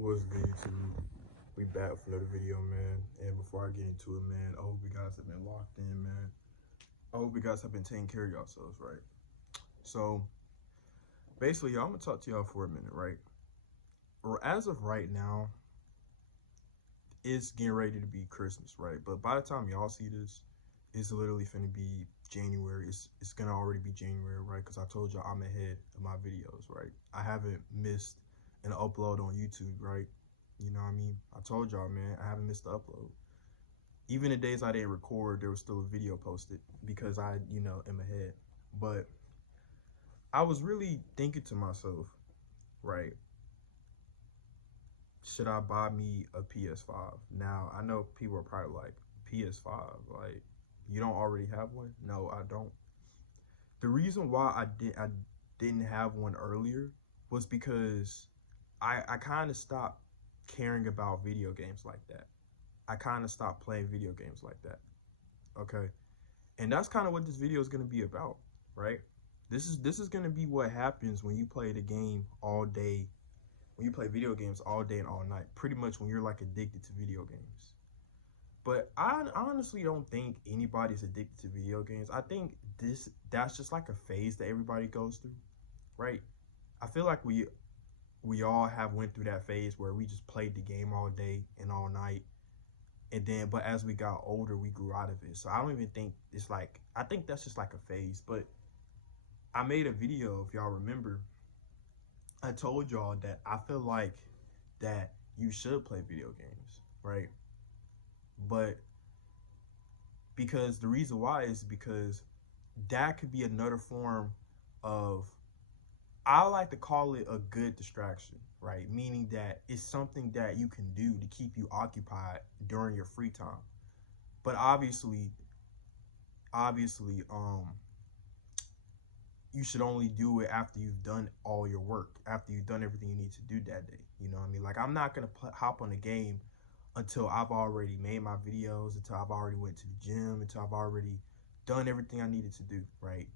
What's good, YouTube? We back for another video, man. And before I get into it, man, I hope you guys have been locked in, man. I hope you guys have been taking care of yourselves, right? So, basically, y'all, I'm gonna talk to y'all for a minute, right? Or as of right now, it's getting ready to be Christmas, right? But by the time y'all see this, it's literally finna be January. It's gonna already be January, right? Because I told y'all I'm ahead of my videos, right? I haven't missed an upload on YouTube, right? You know what I mean? I told y'all, man, I haven't missed the upload. Even the days I didn't record, there was still a video posted because I, am ahead. But I was really thinking to myself, right? Should I buy me a PS5? Now, I know people are probably like, PS5, like, you don't already have one? No, I don't. The reason why I didn't have one earlier was because I kind of stopped caring about video games like that. I kind of stopped playing video games like that. Okay. And that's kind of what this video is going to be about, right? This is going to be what happens when you play the game all day, when you play video games all day and all night, pretty much when you're like addicted to video games. But I honestly don't think anybody's addicted to video games. I think that's just like a phase that everybody goes through, right? I feel like we all have went through that phase where we just played the game all day and all night. And then, but as we got older, we grew out of it. So I don't even think it's like, I think that's just like a phase. But I made a video, if y'all remember, I told y'all that I feel like that you should play video games, right? But because the reason why is because that could be another form of, I like to call it a good distraction, right? Meaning that it's something that you can do to keep you occupied during your free time. But obviously, you should only do it after you've done all your work, after you've done everything you need to do that day. You know what I mean? Like, I'm not gonna hop on the game until I've already made my videos, until I've already went to the gym, until I've already done everything I needed to do, right?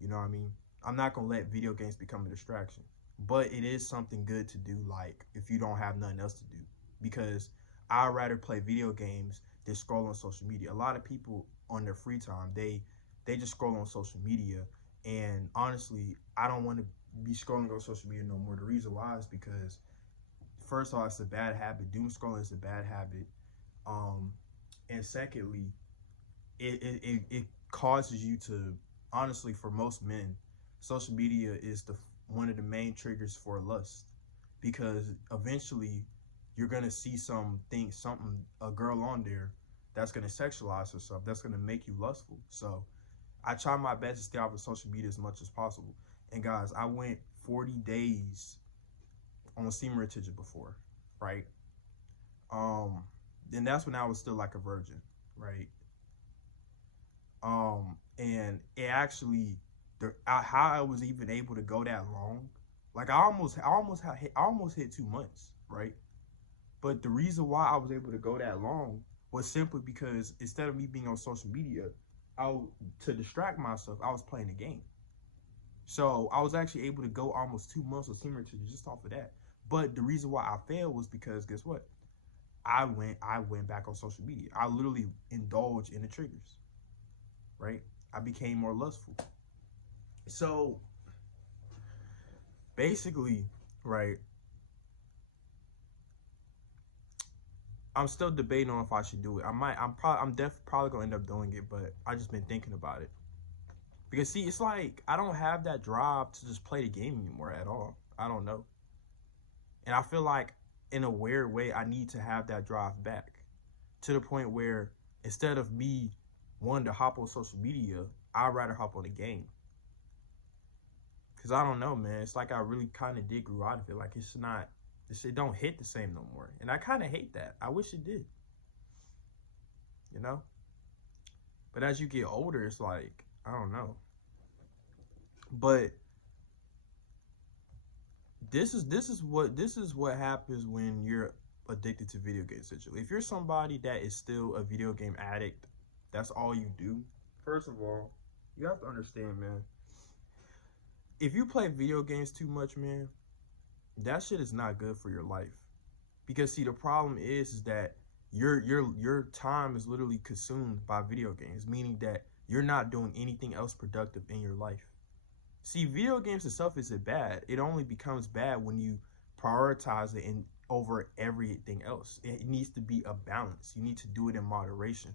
You know what I mean? I'm not gonna let video games become a distraction, but it is something good to do, like if you don't have nothing else to do, because I'd rather play video games than scroll on social media. A lot of people on their free time, they just scroll on social media, and honestly, I don't want to be scrolling on social media no more. The reason why is because, first of all, it's a bad habit. Doom scrolling is a bad habit. And secondly, it causes you to, honestly, for most men, social media is one of the main triggers for lust, because eventually you're gonna see a girl on there that's gonna sexualize herself, that's gonna make you lustful. So I try my best to stay off of social media as much as possible. And guys, I went 40 days on semen retention before, right? And that's when I was still like a virgin, right? And it actually, how I was even able to go that long, like I almost hit 2 months, right? But the reason why I was able to go that long was simply because instead of me being on social media, to distract myself, I was playing the game. So I was actually able to go almost 2 months of semen retention just off of that. But the reason why I failed was because, guess what? I went back on social media. I literally indulged in the triggers, right? I became more lustful. So basically, right, I'm still debating on if I should do it. I'm probably gonna end up doing it, but I just been thinking about it. Because see, it's like I don't have that drive to just play the game anymore at all. I don't know. And I feel like in a weird way, I need to have that drive back, to the point where instead of me wanting to hop on social media, I'd rather hop on the game. Cause I don't know, man. It's like I really kind of did grow out of it. Like it don't hit the same no more. And I kind of hate that. I wish it did, you know? But as you get older, it's like, I don't know. But this is what happens when you're addicted to video games, essentially. If you're somebody that is still a video game addict, that's all you do. First of all, you have to understand, man. If you play video games too much, man, that shit is not good for your life. Because see, the problem is that your time is literally consumed by video games, meaning that you're not doing anything else productive in your life. See, video games itself isn't bad. It only becomes bad when you prioritize it in over everything else. It needs to be a balance. You need to do it in moderation.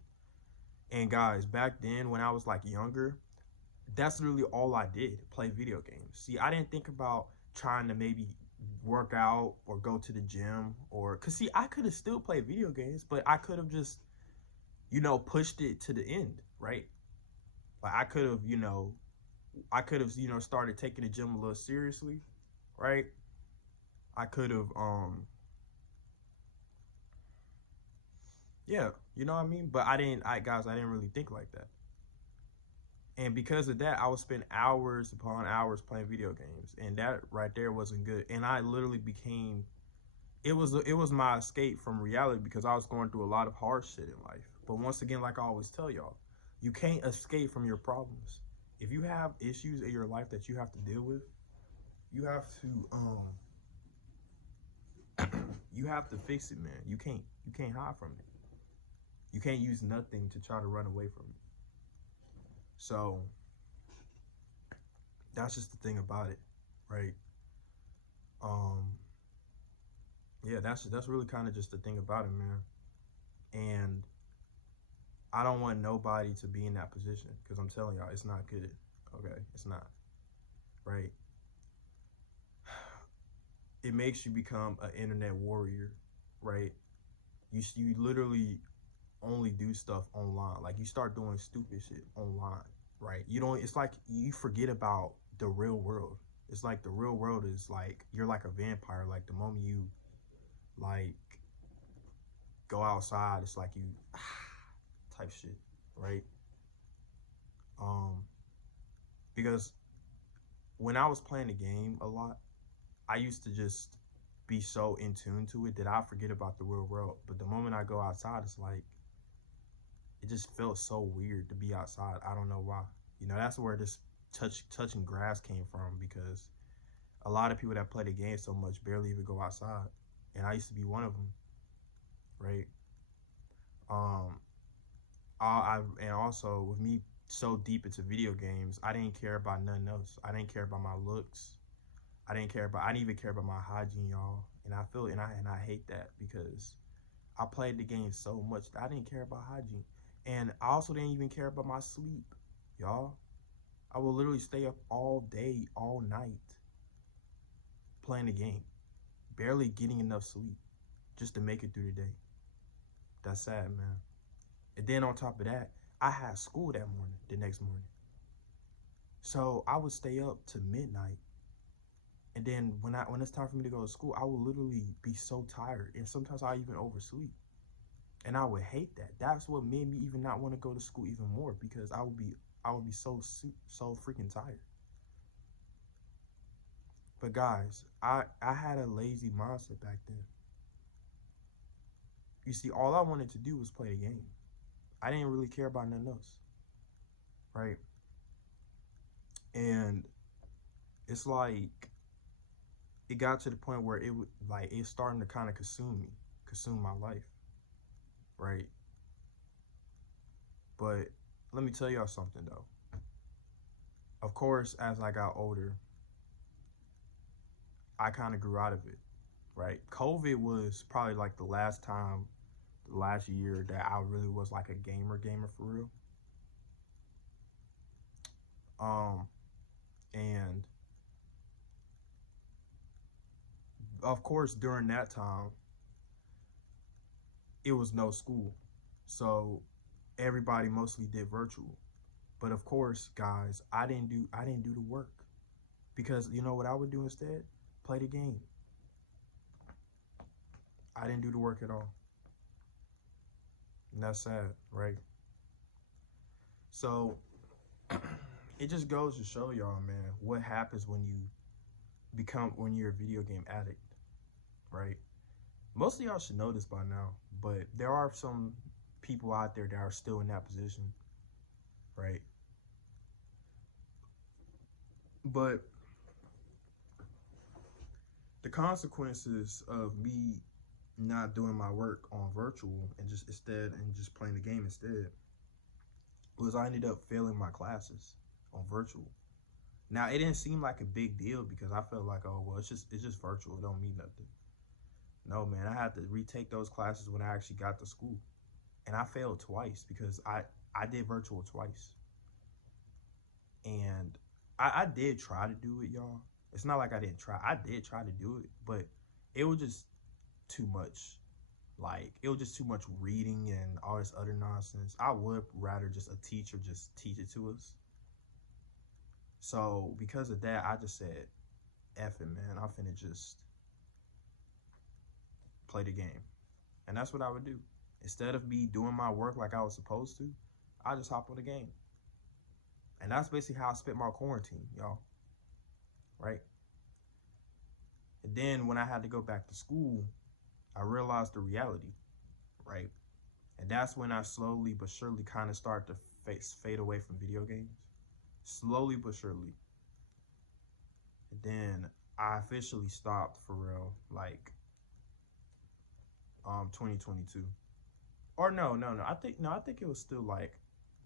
And guys, back then when I was like younger, that's literally all I did, play video games. See, I didn't think about trying to maybe work out or go to the gym, or cuz see, I could have still played video games, but I could have just, pushed it to the end, right? Like I could have, started taking the gym a little seriously, right? I could have yeah, you know what I mean? But I didn't really think like that. And because of that, I would spend hours upon hours playing video games, and that right there wasn't good. And I literally became it was my escape from reality because I was going through a lot of hard shit in life. But once again, like I always tell y'all, you can't escape from your problems. If you have issues in your life that you have to deal with, you have to you have to fix it, man. You can't hide from it. You can't use nothing to try to run away from it. So that's just the thing about it, right? Um, yeah, that's really kind of just the thing about it, man. And I don't want nobody to be in that position because I'm telling y'all, it's not good. Okay, it's not, right? It makes you become an internet warrior, right? You literally only do stuff online. Like you start doing stupid shit online, right? You don't. It's like you forget about the real world. It's like the real world is like you're like a vampire. Like the moment you like go outside, it's like you type shit, right? Um, because when I was playing the game a lot, I used to just be so in tune to it that I forget about the real world. But the moment I go outside, it's like it just felt so weird to be outside. I don't know why. That's where this touching grass came from, because a lot of people that play the game so much barely even go outside, and I used to be one of them, right? Um, and also with me so deep into video games, I didn't care about nothing else. I didn't care about my looks. I didn't even care about my hygiene, y'all. And I feel and I hate that because I played the game so much that I didn't care about hygiene. And I also didn't even care about my sleep, y'all. I would literally stay up all day, all night playing the game, barely getting enough sleep just to make it through the day. That's sad, man. And then on top of that, I had school that morning, the next morning. So I would stay up to midnight. And then when it's time for me to go to school, I would literally be so tired. And sometimes I even oversleep. And I would hate that. That's what made me even not want to go to school even more, because I would be so freaking tired. But guys, I had a lazy mindset back then. You see, all I wanted to do was play the game. I didn't really care about nothing else, right? And it's like it got to the point where it's starting to kind of consume my life, right? But let me tell y'all something though. Of course, as I got older, I kind of grew out of it, right? COVID was probably like the last year that I really was like a gamer for real. And of course, during that time, it was no school. So everybody mostly did virtual. But of course, guys, I didn't do the work, because you know what I would do instead? Play the game. I didn't do the work at all. And that's sad, right? So it just goes to show y'all, man, what happens when you're a video game addict, right? Most of y'all should know this by now, but there are some people out there that are still in that position, right? But the consequences of me not doing my work on virtual and just playing the game instead was I ended up failing my classes on virtual. Now it didn't seem like a big deal because I felt like, oh well, it's just virtual. It don't mean nothing. No man, I had to retake those classes when I actually got to school, and I failed twice because I did virtual twice, and I did try to do it, y'all. It's not like I didn't try. I did try to do it, but it was just too much. Like it was just too much reading and all this other nonsense. I would rather just a teacher just teach it to us. So because of that, I just said, "F it, man. I'm finna just play the game," and that's what I would do. Instead of me doing my work like I was supposed to, I just hop on the game, and that's basically how I spent my quarantine, y'all. Right? And then when I had to go back to school, I realized the reality, right? And that's when I slowly but surely kind of started to fade away from video games. Slowly but surely. And then I officially stopped for real, like 2022. Or no. I think it was still like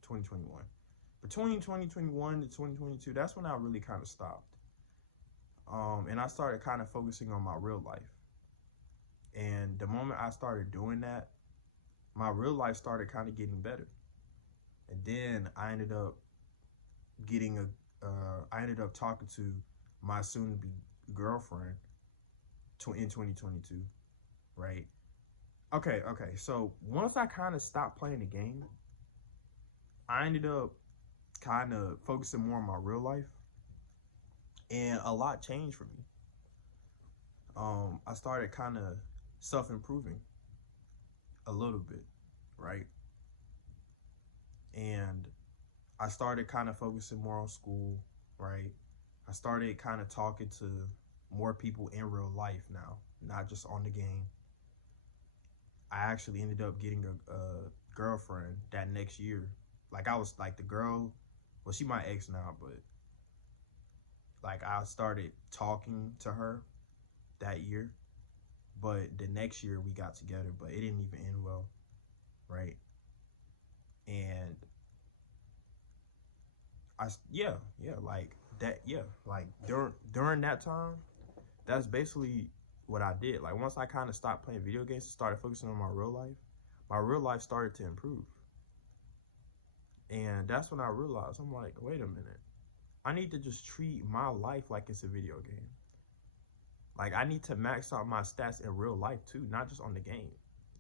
2021. Between 2021 to 2022, that's when I really kind of stopped. And I started kind of focusing on my real life. And the moment I started doing that, my real life started kind of getting better. And then I ended up I ended up talking to my soon-to-be girlfriend in 2022, right? Okay. So once I kind of stopped playing the game, I ended up kind of focusing more on my real life, and a lot changed for me. I started kind of self-improving a little bit, right? And I started kind of focusing more on school, right? I started kind of talking to more people in real life now, not just on the game. I actually ended up getting a girlfriend that next year. Like I was like the girl, well, she my ex now, but like I started talking to her that year. But the next year we got together, but it didn't even end well, right? And like that, like during that time, that's basically what I did. Like once I kind of stopped playing video games and started focusing on my real life started to improve. And that's when I realized, I'm like, wait a minute. I need to just treat my life like it's a video game. Like I need to max out my stats in real life too, not just on the game.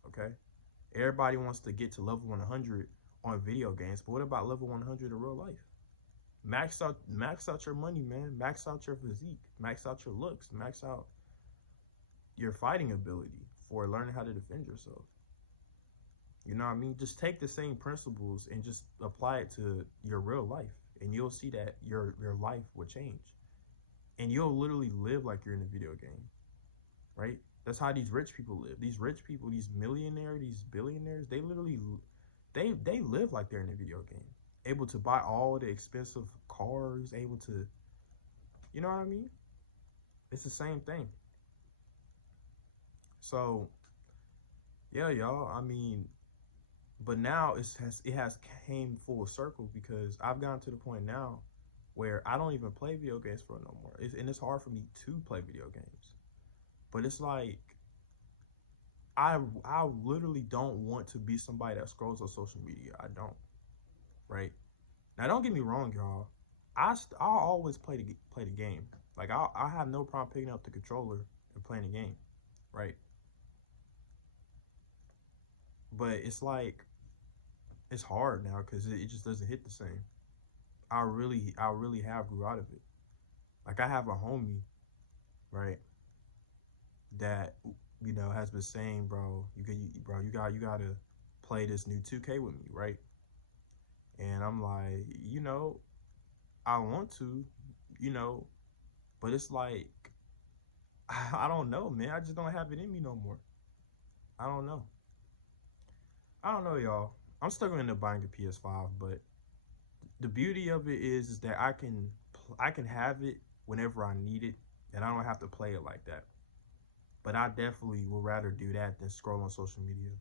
Okay? Everybody wants to get to level 100 on video games, but what about level 100 in real life? Max out your money, man. Max out your physique. Max out your looks. Max out your fighting ability for learning how to defend yourself. You know what I mean? Just take the same principles and just apply it to your real life, and you'll see that your life will change, and you'll literally live like you're in a video game, right? That's how these rich people live. These rich people, these millionaires, these billionaires, they literally they live like they're in a video game, able to buy all the expensive cars, able to, you know what I mean? It's the same thing. So yeah, y'all. I mean, but now it has came full circle because I've gotten to the point now where I don't even play video games for no more. And it's hard for me to play video games. But it's like I literally don't want to be somebody that scrolls on social media. I don't, right? Now don't get me wrong, y'all. I'll always play the game. Like I have no problem picking up the controller and playing the game, right? But it's like it's hard now because it just doesn't hit the same. I really have grew out of it. Like I have a homie, right, that has been saying, bro, you gotta play this new 2K with me, right? And I'm like, I want to, you know, but it's like I don't know, man. I just don't have it in me no more. I don't know. I don't know, y'all. I'm still gonna end up buying a PS5, but the beauty of it is that I can have it whenever I need it, and I don't have to play it like that. But I definitely would rather do that than scroll on social media.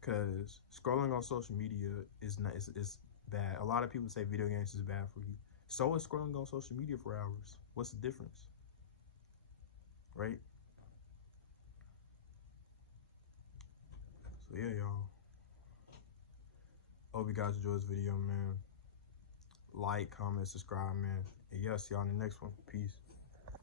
Because scrolling on social media is not, it's bad. A lot of people say video games is bad for you. So is scrolling on social media for hours. What's the difference? Right? So yeah, y'all. Hope you guys enjoyed this video, man. Like, comment, subscribe, man. And yes, y'all in the next one. Peace.